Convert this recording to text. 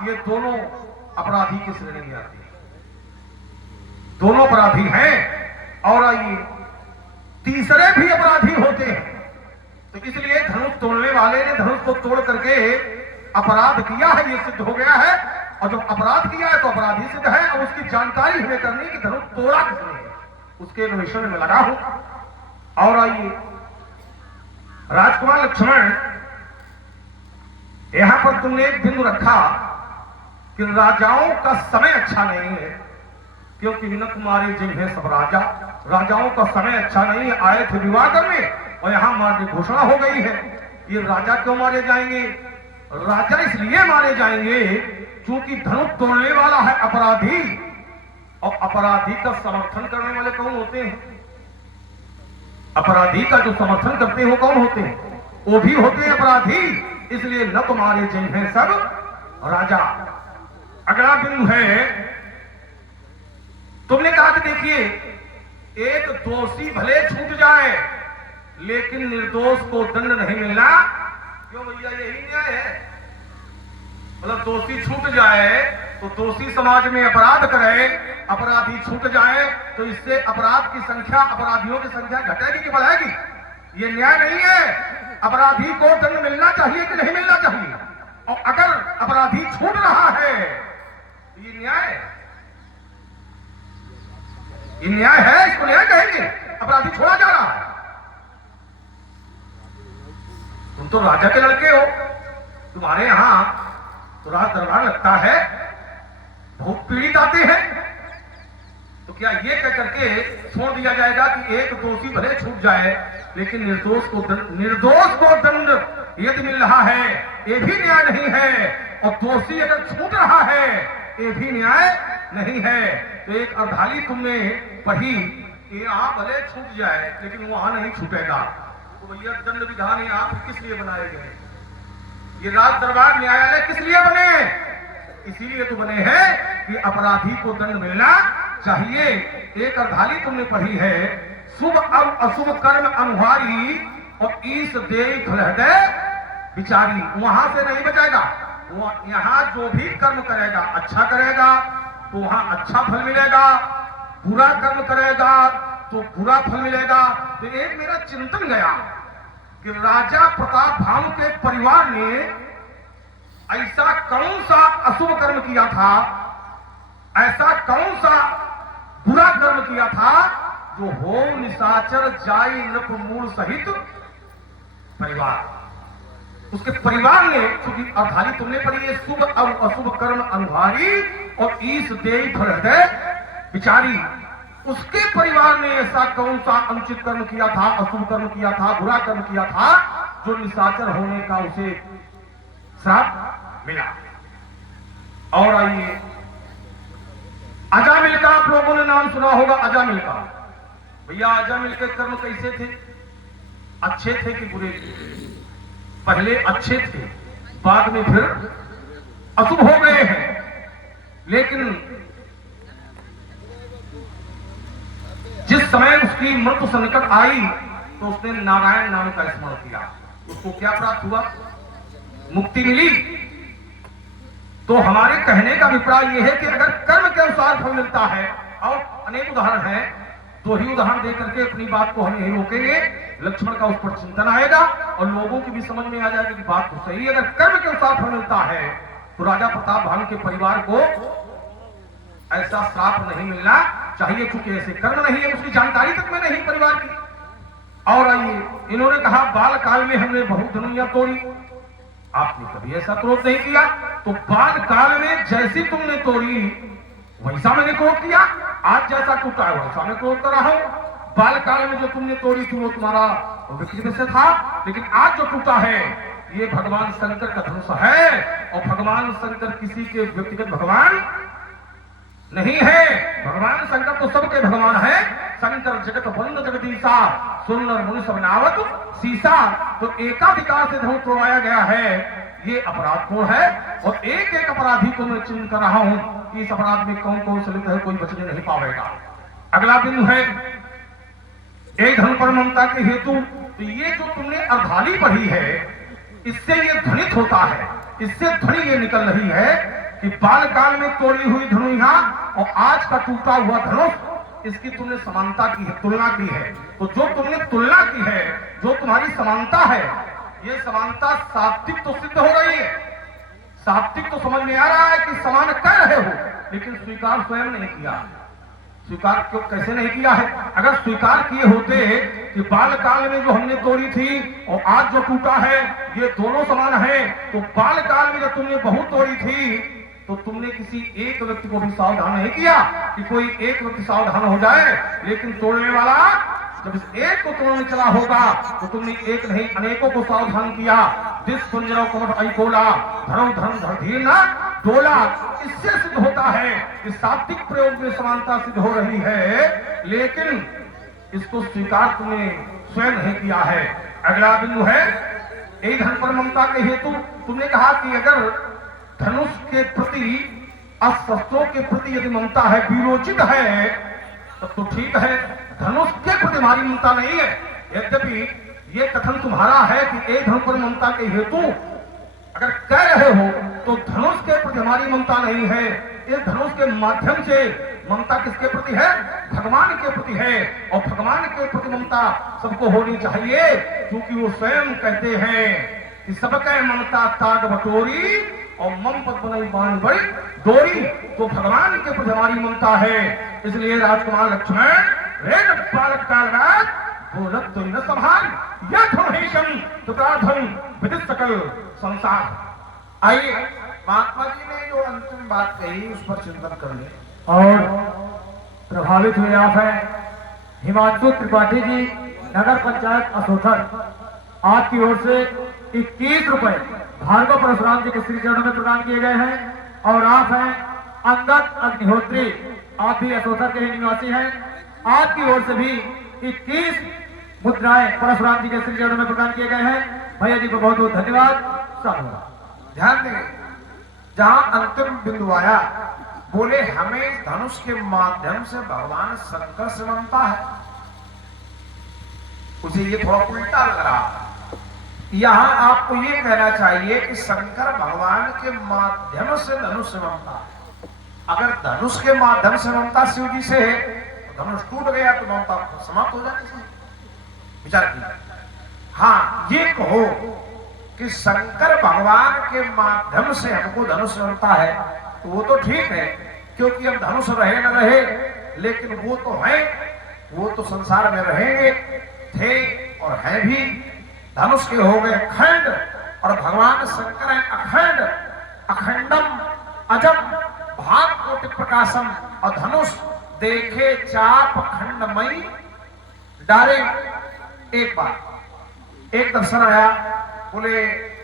ये दोनों अपराधी की श्रेणी में आती है, दोनों अपराधी हैं। और ये तीसरे भी अपराधी होते हैं। तो इसलिए धनुष तोड़ने वाले ने धनुष को तोड़ करके अपराध किया है, ये सिद्ध हो गया है। और जब अपराध किया है तो अपराधी सिद्ध है। अब उसकी जानकारी हमें करनी कि धनुष तोड़ा किसने है, उसके विषय में लगा हूं। और आइए, राजकुमार लक्ष्मण, यहां पर तुमने एक बिंदु रखा कि राजाओं का समय अच्छा नहीं है, क्योंकि न तुम्हारे जिन है सब राजा, राजाओं का समय अच्छा नहीं है। आए थे विवाह करने और यहां मारने की घोषणा हो गई है। ये राजा क्यों मारे जाएंगे? राजा इसलिए मारे जाएंगे क्योंकि धनुष तोड़ने वाला है अपराधी, और अपराधी का समर्थन करने वाले कौन होते हैं? अपराधी का जो समर्थन करते हैं वो कौन होते हैं? वो भी होते हैं अपराधी। इसलिए न तुम्हारे जय हैं सब राजा। अगला बिंदु है, तुमने कहा कि देखिए, एक दोषी भले छूट जाए लेकिन निर्दोष को दंड नहीं मिलना। क्यों भैया, यही न्याय है? मतलब दोषी छूट जाए तो दोषी समाज में अपराध करे, अपराधी छूट जाए तो इससे अपराध की संख्या, अपराधियों की संख्या घटेगी कि बढ़ेगी? ये न्याय नहीं है। अपराधी को दंड मिलना चाहिए कि नहीं मिलना चाहिए? और अगर अपराधी छूट रहा है तो ये न्याय है, ये न्याय है, इसको न्याय कहेंगे। अपराधी छोड़ा जा रहा है, तुम तो राजा के लड़के हो, तुम्हारे यहां तो राज दरबार लगता है, बहुत पीड़ित आते हैं, तो क्या ये कह करके छोड़ दिया जाएगा कि एक दोषी भले छूट जाए लेकिन निर्दोष को दंड यदि मिल रहा है, ये भी न्याय नहीं है। और दोषी अगर छूट रहा है, ये भी न्याय नहीं है। तो एक अर्धाली तुमने पढ़ी कि यहां भले छूट जाए लेकिन वहां नहीं छूटेगा। तो भैया, दंड विधान आप किस लिए बनाए गए? ये राज दरबार न्यायालय किस लिए बने? इसीलिए तो बने हैं कि अपराधी को दंड मिलना चाहिए। एक अर्धाली तुमने पढ़ी है, शुभ अब अशुभ कर्म अनुहारी और ईश दे हृदय विचारी। वहां से नहीं बचेगा, वो यहां जो भी कर्म करेगा, अच्छा करेगा तो वहां अच्छा फल मिलेगा, बुरा कर्म करेगा तो बुरा फल मिलेगा। तो एक मेरा चिंतन गया कि राजा प्रताप भानु के परिवार ने ऐसा कौन सा अशुभ कर्म किया था, ऐसा कौन सा बुरा कर्म किया था जो हो निशाचर जाई नृप मूल सहित परिवार, उसके परिवार ने, क्योंकि अर्धाली तुमने पढ़ी है, शुभ और अशुभ कर्म अनुहारी और ईश दे हृदय विचारी। उसके परिवार ने ऐसा कौन सा अनुचित कर्म किया था, अशुभ कर्म किया था, बुरा कर्म किया था जो निशाचर होने का उसे श्राप मिला। और आइए, अजामिल का आप लोगों ने नाम सुना होगा। अजामिल का, भैया अजामिल के कर्म कैसे थे? अच्छे थे कि बुरे थे? पहले अच्छे थे, बाद में फिर अशुभ हो गए हैं। लेकिन जिस समय उसकी मृत्यु संकट आई तो उसने नारायण नाम का स्मरण किया। उसको क्या प्राप्त हुआ? मुक्ति मिली। तो हमारे कहने का अभिप्राय यह है कि अगर कर्म के अनुसार फल मिलता है, और अनेक उदाहरण हैं, दो ही उदाहरण देकर के अपनी बात को हम यही रोकेंगे। लक्ष्मण का उस पर चिंतन आएगा और लोगों की भी समझ में आ जाएगा कि बात तो सही है। अगर कर्म के अनुसार फल मिलता है तो राजा प्रताप भानु के परिवार को ऐसा श्राप नहीं मिलना चाहिए, क्योंकि ऐसे कर्म नहीं है, उसकी जानकारी तक में नहीं परिवार की। और आइए, इन्होंने कहा बाल काल में हमने बहुत धनुइयां तोड़ी, आपने कभी ऐसा क्रोध नहीं किया। तो बाल काल में जैसी तुमने तोड़ी वैसा मैंने क्रोध किया, आज जैसा टूटा है वैसा मैं क्रोध कर रहा हूं। बाल काल में जो तुमने तोड़ी थी वो तुम्हारा व्यक्तिगत से था, लेकिन आज जो टूटा है ये भगवान शंकर का धनुष है। और भगवान शंकर किसी के व्यक्तिगत भगवान नहीं है, भगवान शंकर तो सबके भगवान है। शंकर जगत वंद जगदीशा, सुंदर मुनि सब नावत सीसा। तो एकाधिकार से धनुष तोड़वाया गया है, ये अपराधपूर्ण है। और एक एक अपराधी को मैं चिन्ह कर रहा हूं कि इस अपराध में कौन कौन संलिप्त है, कोई बचने नहीं पाएगा। अगला बिंदु है, एक धन पर ममता के हेतु। तो ये जो तुमने अर्धाली पढ़ी है, इससे ये ध्वनित होता है, इससे ध्वनि ये निकल रही है कि बालकाल में तोड़ी हुई धनुहा और आज का टूटा हुआ धनुष, इसकी तुमने समानता की है, तुलना की है। तो जो तुमने तुलना की है, जो तुम्हारी समानता है, ये समानता सात्विक तो सिद्ध हो रही है। सात्विक तो समझ में आ रहा है कि समान कह रहे हो, लेकिन स्वीकार स्वयं नहीं किया। स्वीकार क्यों कैसे नहीं किया है? अगर स्वीकार किए होते कि बालकाल में जो हमने तोड़ी थी और आज जो टूटा है ये दोनों समान है, तो बालकाल में जब तुमने बहुत तोड़ी थी तो तुमने किसी एक व्यक्ति को भी सावधान नहीं किया कि कोई एक व्यक्ति सावधान हो जाए। लेकिन तोड़ने वाला जब इस एक को तोड़ने चला होगा तो तुमने एक नहीं अनेकों को सावधान किया। जिस कुंजरों को बोला धर्म धर्म धरधीर ना डोला, इससे सिद्ध होता है कि सात्विक प्रयोग में समानता सिद्ध हो रही है, लेकिन इसको स्वीकार तुमने स्वयं नहीं किया है। अगला बिंदु है एक धन पर ममता के हेतु तुमने कहा कि अगर धनुष के प्रति अस्त्रों के प्रति यदि ममता है, विरोचित है, तब तो ठीक है। धनुष के प्रति हमारी ममता नहीं है। यद्यपि ये कथन तुम्हारा है कि एक धन पर ममता के हेतु अगर कह रहे हो तो धनुष के प्रति हमारी ममता नहीं है। इस धनुष के माध्यम से ममता किसके प्रति है? भगवान के प्रति है। और भगवान के प्रति ममता सबको होनी चाहिए, क्योंकि वो स्वयं कहते हैं कि सबके ममता ताग बटोरी और मम पद बनाई बाण बड़ी डोरी। तो भगवान के प्रति हमारी ममता है। इसलिए राजकुमार लक्ष्मण रेण बालक काल राज बोलत तो न संभाल यह धनुषम दुराधन विदित सकल संसार। आइए महात्मा जी ने जो अंतिम बात कही उस पर चिंतन कर ले। और प्रभावित हुए आप हैं हिमांशु त्रिपाठी जी, नगर पंचायत असोथर। आपकी ओर से 21 रुपए भार्गव परशुराम जी के श्री चरणों में प्रदान किए गए हैं। और आप हैं अंगद अग्निहोत्री, आप भी असोथर के ही निवासी हैं। आपकी ओर से भी 21 मुद्राएं परशुराम जी के श्री चरणों में प्रदान किए गए हैं। भैया जी को बहुत बहुत धन्यवाद। साधुवाद। ध्यान दें, जहां अंतिम बिंदु आया, बोले हमें इस धनुष के माध्यम से भगवान शंकर से ममता है। उसे ये थोड़ा उल्टा लग रहा। यहां आपको ये कहना चाहिए कि शंकर भगवान के माध्यम से धनुष से ममता है। अगर धनुष के माध्यम से ममता शिव जी से है तो धनुष टूट गया तो ममता समाप्त हो जाती है। विचार कीजिए। हाँ, ये कहो कि शंकर भगवान के माध्यम से हमको धनुष मिलता है तो वो तो ठीक है, क्योंकि हम धनुष रहे न रहे, लेकिन वो तो है, वो तो संसार में रहेंगे, थे और हैं भी। धनुष के हो गए खंड और भगवान शंकर है अखंड। अखंडम अजम भाग कोटि प्रकाशम। और धनुष देखे चाप खंडमयी डारे। एक बार एक दर्शन आया, बोले